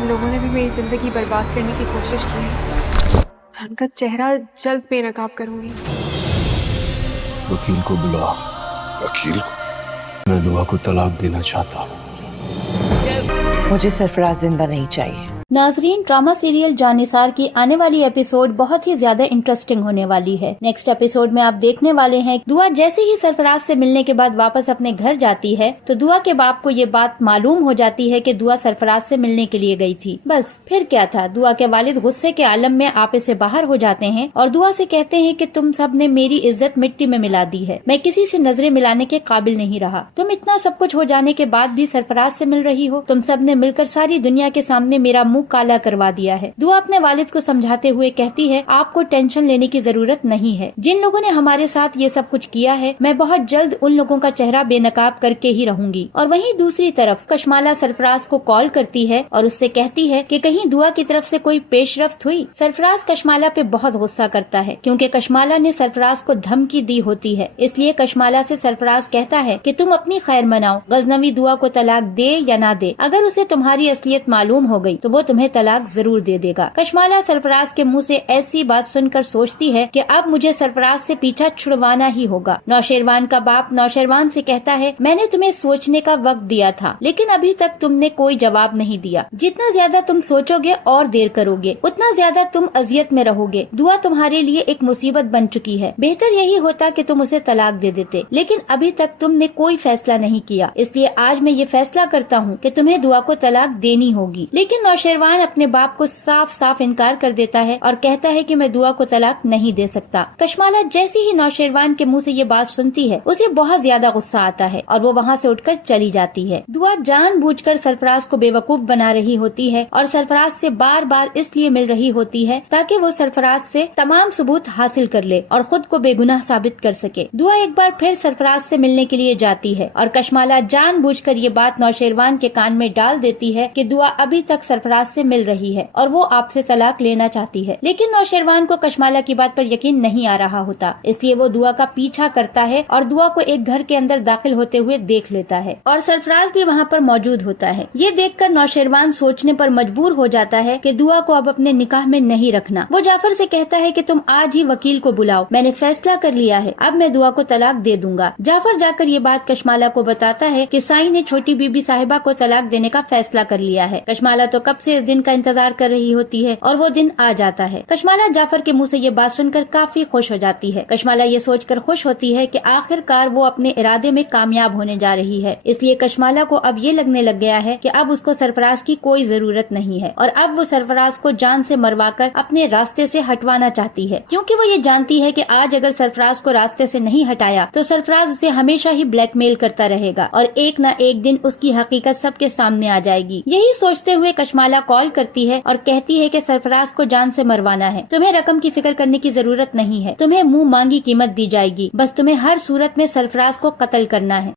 जिन लोगों ने भी मेरी जिंदगी बर्बाद करने की कोशिश की है, उनका चेहरा जल्द बेनकाब करूंगी। वकील को बुला। वकील? मैं दुआ को तलाक देना चाहता हूँ। मुझे सरफराज जिंदा नहीं चाहिए। नाजरीन, ड्रामा सीरियल जानिसार की आने वाली एपिसोड बहुत ही ज्यादा इंटरेस्टिंग होने वाली है। नेक्स्ट एपिसोड में आप देखने वाले हैं, दुआ जैसे ही सरफराज से मिलने के बाद वापस अपने घर जाती है तो दुआ के बाप को ये बात मालूम हो जाती है कि दुआ सरफराज से मिलने के लिए गई थी। बस फिर क्या था, दुआ के वालिद गुस्से के आलम में आपे से बाहर हो जाते हैं और दुआ से कहते हैं कि तुम सब ने मेरी इज्जत मिट्टी में मिला दी है, मैं किसी से नजरें मिलाने के काबिल नहीं रहा। तुम इतना सब कुछ हो जाने के बाद भी सरफराज से मिल रही हो, तुम सब ने मिलकर सारी दुनिया के सामने मेरा मुंह काला करवा दिया है। दुआ अपने वालिद को समझाते हुए कहती है, आपको टेंशन लेने की जरूरत नहीं है, जिन लोगों ने हमारे साथ ये सब कुछ किया है मैं बहुत जल्द उन लोगों का चेहरा बेनकाब करके ही रहूंगी। और वहीं दूसरी तरफ कशमाला सरफराज को कॉल करती है और उससे कहती है कि कहीं दुआ की तरफ से कोई पेशरफ्त हुई। सरफराज कशमाला पे बहुत गुस्सा करता है क्योंकि कशमाला ने सरफराज को धमकी दी होती है, इसलिए कशमाला से सरफराज कहता है कि तुम अपनी खैर मनाओ, गजनवी दुआ को तलाक दे या ना दे, अगर उसे तुम्हारी असलियत मालूम हो गई तो वो तुम्हें तलाक जरूर दे देगा। कशमाला सरफराज के मुंह से ऐसी बात सुनकर सोचती है कि अब मुझे सरफराज से पीछा छुड़वाना ही होगा। नौशेरवान का बाप नौशेरवान से कहता है, मैंने तुम्हें सोचने का वक्त दिया था लेकिन अभी तक तुमने कोई जवाब नहीं दिया। जितना ज्यादा तुम सोचोगे और देर करोगे उतना ज्यादा तुम अजियत में रहोगे। दुआ तुम्हारे लिए एक मुसीबत बन चुकी है, बेहतर यही होता कि तुम उसे तलाक दे देते, लेकिन अभी तक तुमने कोई फैसला नहीं किया, इसलिए आज मैं ये फैसला करता हूँ कि तुम्हें दुआ को तलाक देनी होगी। लेकिन नौशेरवान अपने बाप को साफ साफ इनकार कर देता है और कहता है कि मैं दुआ को तलाक नहीं दे सकता। कशमाला जैसे ही नौशेरवान के मुंह से ये बात सुनती है उसे बहुत ज्यादा गुस्सा आता है और वो वहाँ से उठकर चली जाती है। दुआ जानबूझकर सरफराज को बेवकूफ बना रही होती है और सरफराज से बार बार इसलिए मिल रही होती है ताकि वो सरफराज से तमाम सबूत हासिल कर ले और खुद को बेगुनाह साबित कर सके। दुआ एक बार फिर सरफराज से मिलने के लिए जाती है और कशमाला जानबूझकर ये बात नौशेरवान के कान में डाल देती है कि दुआ अभी तक सरफराज से मिल रही है और वो आपसे तलाक लेना चाहती है। लेकिन नौशेरवान को कशमाला की बात पर यकीन नहीं आ रहा होता, इसलिए वो दुआ का पीछा करता है और दुआ को एक घर के अंदर दाखिल होते हुए देख लेता है और सरफराज भी वहाँ पर मौजूद होता है। ये देखकर नौशेरवान सोचने पर मजबूर हो जाता है कि दुआ को अब अपने निकाह में नहीं रखना। वो जाफर से कहता है कि तुम आज ही वकील को बुलाओ, मैंने फैसला कर लिया है, अब मैं दुआ को तलाक दे दूंगा। जाफर जाकर ये बात कशमाला को बताता है कि साई ने छोटी बीबी साहिबा को तलाक देने का फैसला कर लिया है। कशमाला तो कब से इस दिन का इंतजार कर रही होती है और वो दिन आ जाता है। कशमाला जाफर के मुंह से ये बात सुनकर काफी खुश हो जाती है। कशमाला ये सोचकर खुश होती है कि आखिरकार वो अपने इरादे में कामयाब होने जा रही है, इसलिए कशमाला को अब ये लगने लग गया है कि अब उसको सरफराज की कोई जरूरत नहीं है और अब वो सरफराज को जान से मरवाकर अपने रास्ते से हटवाना चाहती है, क्योंकि वो ये जानती है कि आज अगर सरफराज को रास्ते से नहीं हटाया तो सरफराज उसे हमेशा ही ब्लैकमेल करता रहेगा और एक न एक दिन उसकी हकीकत सबके सामने आ जाएगी। यही सोचते हुए कशमाला कॉल करती है और कहती है कि सरफराज को जान से मरवाना है, तुम्हें रकम की फिक्र करने की जरूरत नहीं है, तुम्हें मुंह मांगी कीमत दी जाएगी, बस तुम्हें हर सूरत में सरफराज को कत्ल करना है।